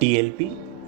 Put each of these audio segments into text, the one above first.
TLP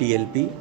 TLP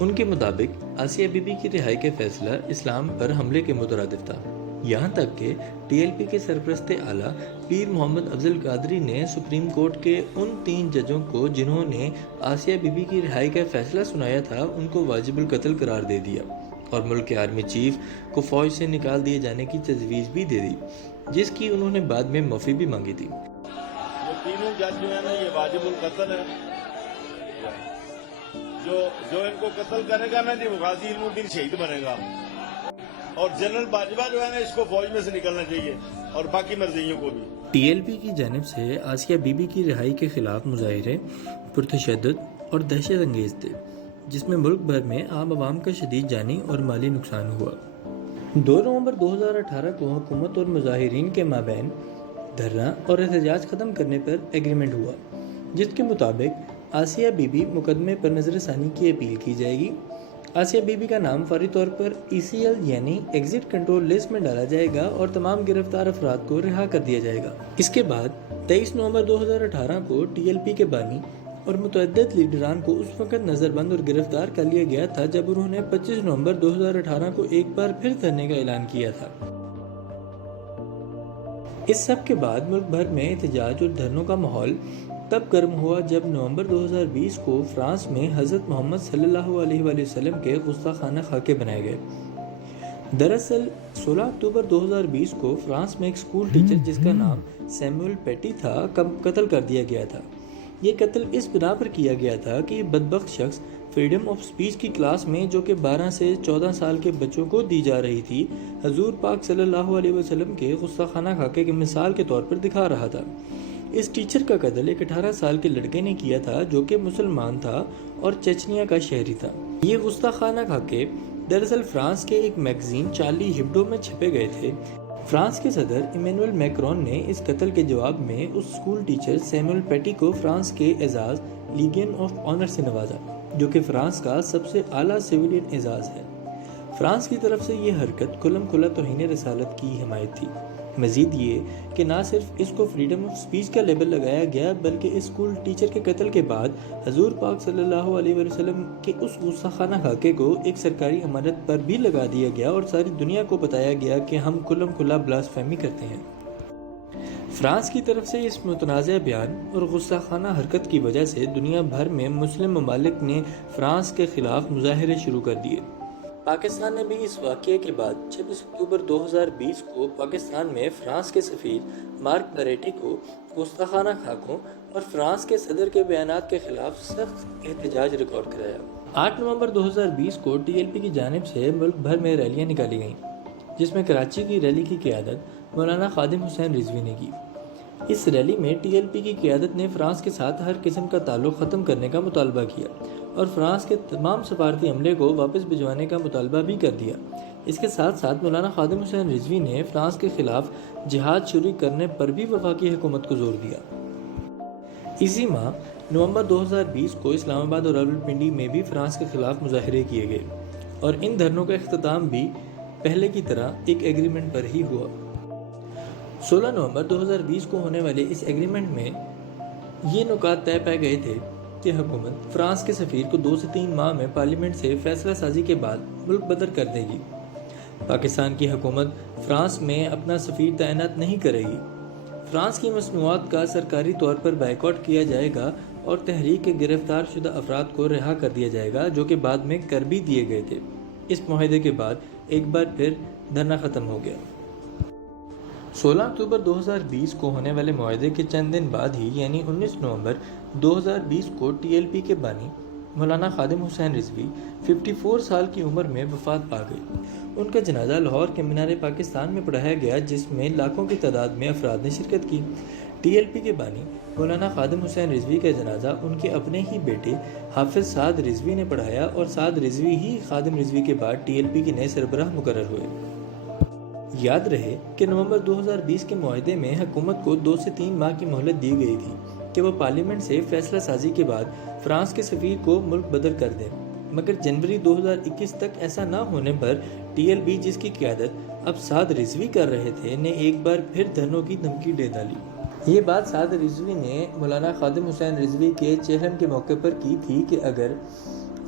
ان کے مطابق Asiya be be کی رہائی کا فیصلہ اسلام پر حملے کے مترادف تھا، یہاں تک کہ ٹی ایل پی کے سرپرست اعلیٰ پیر محمد افضل قادری نے سپریم کورٹ کے ان 3 ججوں کو جنہوں نے آسیہ بی بی کی رہائی کا فیصلہ سنایا تھا ان کو واجب القتل قرار دے دیا اور ملک کے آرمی چیف کو فوج سے نکال دیے جانے کی تجویز بھی دے دی، جس کی انہوں نے بعد میں معافی بھی مانگی تھی۔ یہ تینوں جج جو ہے نا، یہ واجب القتل ہے۔ جو ان کو قتل کرے گا نا جی، وہ غازی علم الدین شہید بنے گا، اور جنرل باجوہ جو ہے نا، اس کو فوج میں سے نکلنا چاہیے، اور باقی مرضیوں کو بھی۔ ٹی ایل پی کی جانب سے آسیہ بی بی کی رہائی کے خلاف مظاہرے پرتشدد اور دہشت انگیز تھے، جس میں ملک بھر میں عام عوام کا شدید جانی اور مالی نقصان ہوا۔ 2 نومبر 2018 کو حکومت اور مظاہرین کے مابین دھرنا اور احتجاج ختم کرنے پر ایگریمنٹ ہوا، جس کے مطابق آسیہ بی بی مقدمے پر نظر ثانی کی اپیل کی جائے گی۔ آسیہ بی بی کا نام فوری طور پر ECL یعنی ایگزٹ کنٹرول لسٹ میں ڈالا جائے گا اور تمام گرفتار افراد کو رہا کر دیا جائے گا۔ اس کے بعد 23 نومبر 2018 کو ٹی ایل پی کے بانی اور متعدد لیڈران کو اس وقت نظر بند اور گرفتار کر لیا گیا تھا جب انہوں نے 25 نومبر 2018 کو ایک بار پھر دھرنے کا اعلان کیا تھا۔ اس سب کے بعد ملک بھر میں احتجاج اور دھرنوں کا ماحول تب گرم ہوا جب نومبر 2020 کو فرانس میں حضرت محمد صلی اللہ علیہ وآلہ وسلم کے گستاخانہ خاکے بنائے گئے۔ دراصل 16 اکتوبر 2020 کو فرانس میں ایک اسکول ٹیچر جس کا نام سیموئل پیٹی تھا قتل کر دیا گیا تھا۔ یہ قتل اس بنا پر کیا گیا تھا کہ یہ بدبخت شخص فریڈم آف سپیچ کی کلاس میں جو کہ 12 سے 14 سال کے بچوں کو دی جا رہی تھی، حضور پاک صلی اللہ علیہ وسلم کے گستاخانہ خاکے کی مثال کے طور پر دکھا رہا تھا۔ اس ٹیچر کا قتل ایک 18 سال کے لڑکے نے کیا تھا جو کہ مسلمان تھا اور چچنیا کا شہری تھا۔ یہ گستاخانہ خاکے دراصل فرانس کے ایک میگزین چارلی ہبڈو میں چھپے گئے تھے۔ فرانس کے صدر ایمینوئل میکرون نے اس قتل کے جواب میں اس اسکول ٹیچر سیموئل پیٹی کو فرانس کے اعزاز لیگین آف آنر سے نوازا، جو کہ فرانس کا سب سے اعلیٰ سویلین اعزاز ہے۔ فرانس کی طرف سے یہ حرکت کھلم کھلا توہین رسالت کی حمایت تھی۔ مزید یہ کہ نہ صرف اس کو فریڈم آف سپیچ کا لیبل لگایا گیا بلکہ اس اسکول ٹیچر کے قتل کے بعد حضور پاک صلی اللہ علیہ وسلم کے اس گستاخانہ خاکے کو ایک سرکاری عمارت پر بھی لگا دیا گیا اور ساری دنیا کو بتایا گیا کہ ہم کھلم کھلا بلاسفیمی کرتے ہیں۔ فرانس کی طرف سے اس متنازع بیان اور گستاخانہ حرکت کی وجہ سے دنیا بھر میں مسلم ممالک نے فرانس کے خلاف مظاہرے شروع کر دیے۔ پاکستان نے بھی اس واقعے کے بعد 26 اکتوبر 2020 کو پاکستان میں فرانس کے سفیر مارک پیریٹی کو گستاخانہ خاکوں اور فرانس کے صدر کے بیانات کے خلاف سخت احتجاج ریکارڈ کرایا۔ 8 نومبر 2020 کو ٹی ایل پی کی جانب سے ملک بھر میں ریلیاں نکالی گئیں، جس میں کراچی کی ریلی کی قیادت مولانا خادم حسین رضوی نے کی۔ اس ریلی میں ٹی ایل پی کی قیادت نے فرانس کے ساتھ ہر قسم کا تعلق ختم کرنے کا مطالبہ کیا اور فرانس کے تمام سفارتی عملے کو واپس بھجوانے کا مطالبہ بھی کر دیا۔ اس کے ساتھ ساتھ مولانا خادم حسین رضوی نے فرانس کے خلاف جہاد شروع کرنے پر بھی وفاقی حکومت کو زور دیا۔ اسی ماہ نومبر 2020 کو اسلام آباد اور راولپنڈی میں بھی فرانس کے خلاف مظاہرے کیے گئے اور ان دھرنوں کا اختتام بھی پہلے کی طرح ایک ایگریمنٹ پر ہی ہوا۔ 16 نومبر 2020 کو ہونے والے اس ایگریمنٹ میں یہ نکات طے پائے گئے تھے کہ حکومت فرانس کے سفیر کو 2 سے 3 ماہ میں پارلیمنٹ سے فیصلہ سازی کے بعد ملک بدر کر دے گی۔ پاکستان کی حکومت فرانس میں اپنا سفیر تعینات نہیں کرے گی۔ فرانس کی مصنوعات کا سرکاری طور پر بائیکاٹ کیا جائے گا اور تحریک کے گرفتار شدہ افراد کو رہا کر دیا جائے گا، جو کہ بعد میں کر بھی دیے گئے تھے۔ اس معاہدے کے بعد ایک بار پھر دھرنا ختم ہو گیا۔ 16 اکتوبر 2020 کو ہونے والے معاہدے کے چند دن بعد ہی یعنی 19 نومبر 2020 کو ٹی ایل پی کے بانی مولانا خادم حسین رضوی 54 سال کی عمر میں وفات پا گئی۔ ان کا جنازہ لاہور کے مینار پاکستان میں پڑھایا گیا، جس میں لاکھوں کی تعداد میں افراد نے شرکت کی۔ ٹی ایل پی کے بانی مولانا خادم حسین رضوی کا جنازہ ان کے اپنے ہی بیٹے حافظ سعد رضوی نے پڑھایا اور سعد رضوی ہی خادم رضوی کے بعد ٹی ایل پی کے نئے سربراہ مقرر ہوئے۔ یاد رہے کہ نومبر 2020 کے معاہدے میں حکومت کو 2 سے 3 ماہ کی مہلت دی گئی تھی کہ وہ پارلیمنٹ سے فیصلہ سازی کے بعد فرانس کے سفیر کو ملک بدر کر دیں، مگر جنوری 2021 تک ایسا نہ ہونے پر ٹی ایل پی، جس کی قیادت اب سعد رضوی کر رہے تھے، نے ایک بار پھر دھرنوں کی دھمکی دے ڈالی۔ یہ بات سعد رضوی نے مولانا خادم حسین رضوی کے چہلم کے موقع پر کی تھی کہ اگر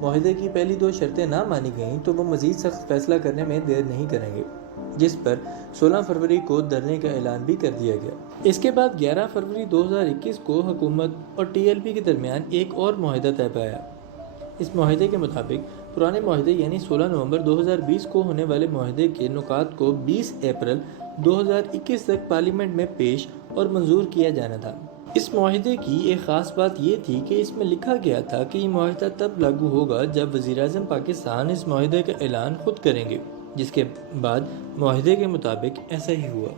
معاہدے کی پہلی 2 شرطیں نہ مانی گئیں تو وہ مزید سخت فیصلہ کرنے میں دیر نہیں کریں گے، جس پر 16 فروری کو دھرنے کا اعلان بھی کر دیا گیا۔ اس کے بعد 11 فروری 2021 کو حکومت اور ٹی ایل پی کے درمیان ایک اور معاہدہ طے پایا۔ اس معاہدے کے مطابق پرانے معاہدے یعنی 16 نومبر 2020 کو ہونے والے معاہدے کے نکات کو 20 اپریل 2021 تک پارلیمنٹ میں پیش اور منظور کیا جانا تھا۔ اس معاہدے کی ایک خاص بات یہ تھی کہ اس میں لکھا گیا تھا کہ یہ معاہدہ تب لاگو ہوگا جب وزیر اعظم پاکستان اس معاہدے کا اعلان خود کریں گے، جس کے بعد معاہدے کے مطابق ایسا ہی ہوا۔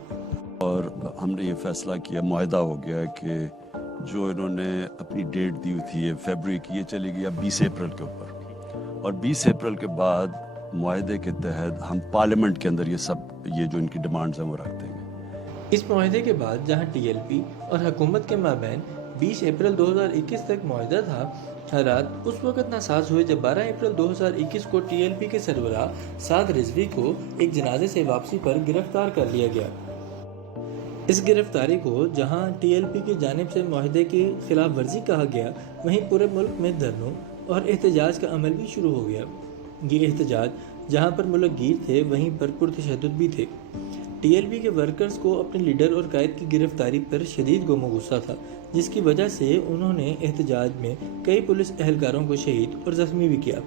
اور ہم نے یہ فیصلہ کیا، معاہدہ ہو گیا کہ جو انہوں نے اپنی ڈیٹ دی تھی فیبروری کی، یہ چلی گئی 20 اپریل کے اوپر، اور 20 اپریل کے بعد معاہدے کے تحت ہم پارلیمنٹ کے اندر یہ جو ان کی ڈیمانڈز ہیں وہ رکھ دیں گے۔ اس معاہدے کے بعد جہاں ٹی ایل پی اور حکومت کے مابین 20 اپریل 2021 تک معاہدہ تھا، حالات اس وقت ناساز ہوئے جب 12 اپریل 2021 کو ٹی ایل پی کے سربراہ سعد رضوی کو ایک جنازے سے واپسی پر گرفتار کر لیا گیا۔ اس گرفتاری کو جہاں ٹی ایل پی کی جانب سے معاہدے کی خلاف ورزی کہا گیا، وہیں پورے ملک میں دھرنوں اور احتجاج کا عمل بھی شروع ہو گیا۔ یہ احتجاج جہاں پر ملک گیر تھے وہیں پر پرتشدد بھی تھے۔ ٹی ایل پی کے ورکرز کو اپنے لیڈر اور قائد کی گرفتاری پر شدید غم و غصہ تھا، جس کی وجہ سے انہوں نے احتجاج میں کئی پولیس اہلکاروں کو شہید اور زخمی بھی کیا،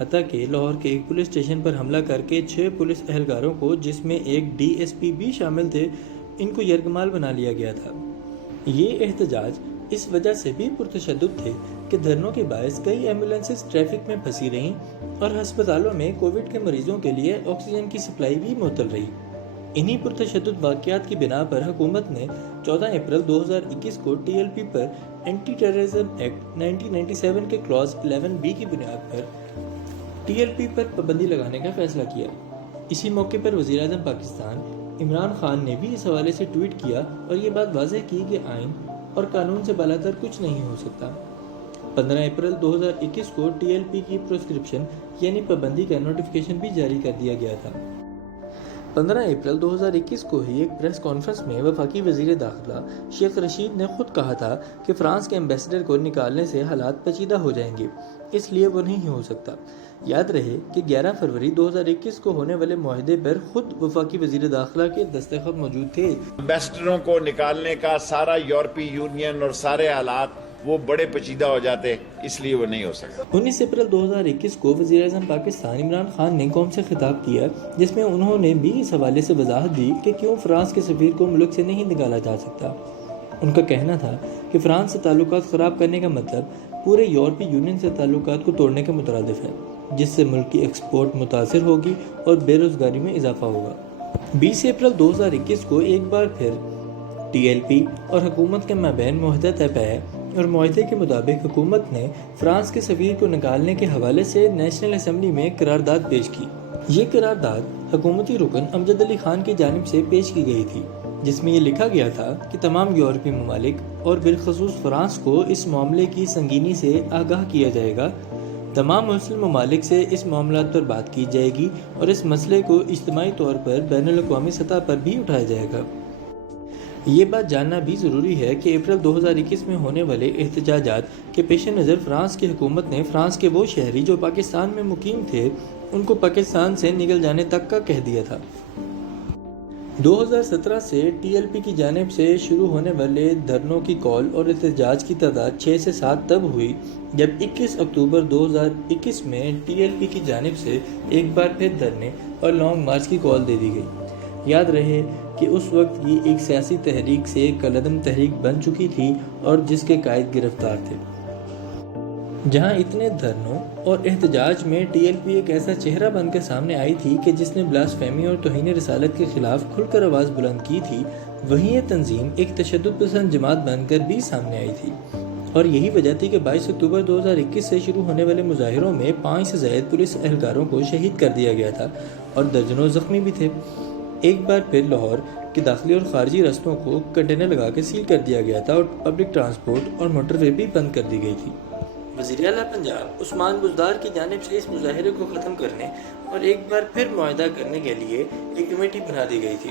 حتیٰ کہ لاہور کے ایک پولیس اسٹیشن پر حملہ کر کے 6 پولیس اہلکاروں کو، جس میں ایک ڈی ایس پی بھی شامل تھے، ان کو یرغمال بنا لیا گیا تھا۔ یہ احتجاج اس وجہ سے بھی پرتشدد تھے کہ دھرنوں کے باعث کئی ایمبولینسز ٹریفک میں پھنسی رہیں اور ہسپتالوں میں کووڈ کے مریضوں کے لیے آکسیجن کی سپلائی بھی معطل رہی۔ انہی پرتشدد واقعات کی بنا پر حکومت نے 14 اپریل 2021 کو ٹی ایل پی پر اینٹی ٹیررزم ایکٹ 1997 کے کلاز 11B کی بنیاد پر ٹی ایل پی پر پابندی لگانے کا فیصلہ کیا۔ اسی موقع پر وزیر اعظم پاکستان عمران خان نے بھی اس حوالے سے ٹویٹ کیا اور یہ بات واضح کی کہ آئین اور قانون سے بالاتر کچھ نہیں ہو سکتا۔ 15 اپریل 2021 کو ٹی ایل پی کی پرسکرپشن یعنی پابندی کا نوٹیفیکیشن بھی جاری کر دیا گیا تھا۔ 15 اپریل 2021 کو ہی ایک پریس کانفرنس میں وفاقی وزیر داخلہ شیخ رشید نے خود کہا تھا کہ فرانس کے ایمبیسڈر کو نکالنے سے حالات پیچیدہ ہو جائیں گے، اس لیے وہ نہیں ہو سکتا۔ یاد رہے کہ 11 فروری 2021 کو ہونے والے معاہدے پر خود وفاقی وزیر داخلہ کے دستخط موجود تھے۔ ایمبیسڈروں کو نکالنے کا سارا یورپی یونین اور سارے حالات وہ بڑے پیچیدہ ہو جاتے، اس لیے وہ نہیں ہو سکتا۔ 19 اپریل 2021 کو وزیر اعظم پاکستان عمران خان نے قوم سے خطاب کیا، جس میں انہوں نے بھی اس حوالے سے وضاحت دی کہ کیوں فرانس کے سفیر کو ملک سے نہیں نکالا جا سکتا۔ ان کا کہنا تھا کہ فرانس سے تعلقات خراب کرنے کا مطلب پورے یورپی یونین سے تعلقات کو توڑنے کے مترادف ہے، جس سے ملک کی ایکسپورٹ متاثر ہوگی اور بے روزگاری میں اضافہ ہوگا۔ 20 اپریل 2021 کو ایک بار پھر ٹی ایل پی اور حکومت کے مابین معاہدہ طے پایا اور معاہدے کے مطابق حکومت نے فرانس کے سفیر کو نکالنے کے حوالے سے نیشنل اسمبلی میں قرارداد پیش کی۔ یہ قرارداد حکومتی رکن امجد علی خان کی جانب سے پیش کی گئی تھی، جس میں یہ لکھا گیا تھا کہ تمام یورپی ممالک اور بالخصوص فرانس کو اس معاملے کی سنگینی سے آگاہ کیا جائے گا۔ تمام مسلم ممالک سے اس معاملات پر بات کی جائے گی اور اس مسئلے کو اجتماعی طور پر بین الاقوامی سطح پر بھی اٹھایا جائے گا۔ یہ بات جاننا بھی ضروری ہے کہ اپریل 2021 میں ہونے والے احتجاجات کے پیش نظر فرانس کی حکومت نے فرانس کے وہ شہری جو پاکستان میں مقیم تھے ان کو پاکستان سے نکل جانے تک کا کہہ دیا تھا۔ 2017 سے ٹی ایل پی کی جانب سے شروع ہونے والے دھرنوں کی کال اور احتجاج کی تعداد 6 سے 7 تب ہوئی جب 21 اکتوبر 2021 میں ٹی ایل پی کی جانب سے ایک بار پھر دھرنے اور لانگ مارچ کی کال دے دی گئی۔ یاد رہے کہ اس وقت یہ ایک سیاسی تحریک سے کالعدم تحریک بن چکی تھی اور جس کے قائد گرفتار تھے۔ جہاں اتنے دھرنوں اور احتجاج میں ٹی ایل پی ایک ایسا چہرہ بن کر سامنے آئی تھی کہ جس نے بلاسفیمی اور توہین رسالت کے خلاف کھل کر آواز بلند کی تھی، وہیں یہ تنظیم ایک تشدد پسند جماعت بن کر بھی سامنے آئی تھی، اور یہی وجہ تھی کہ 22 اکتوبر 2021 سے شروع ہونے والے مظاہروں میں 5 سے زائد پولیس اہلکاروں کو شہید کر دیا گیا تھا اور درجنوں زخمی بھی تھے۔ ایک بار پھر لاہور کے داخلی اور خارجی رستوں کو کنٹینر لگا کے سیل کر دیا گیا تھا اور پبلک ٹرانسپورٹ اور موٹر وے بھی بند کر دی گئی تھی۔ وزیر اعلیٰ پنجاب عثمان بزدار کی جانب سے اس مظاہرے کو ختم کرنے اور ایک بار پھر معاہدہ کرنے کے لیے ایک کمیٹی بنا دی گئی تھی۔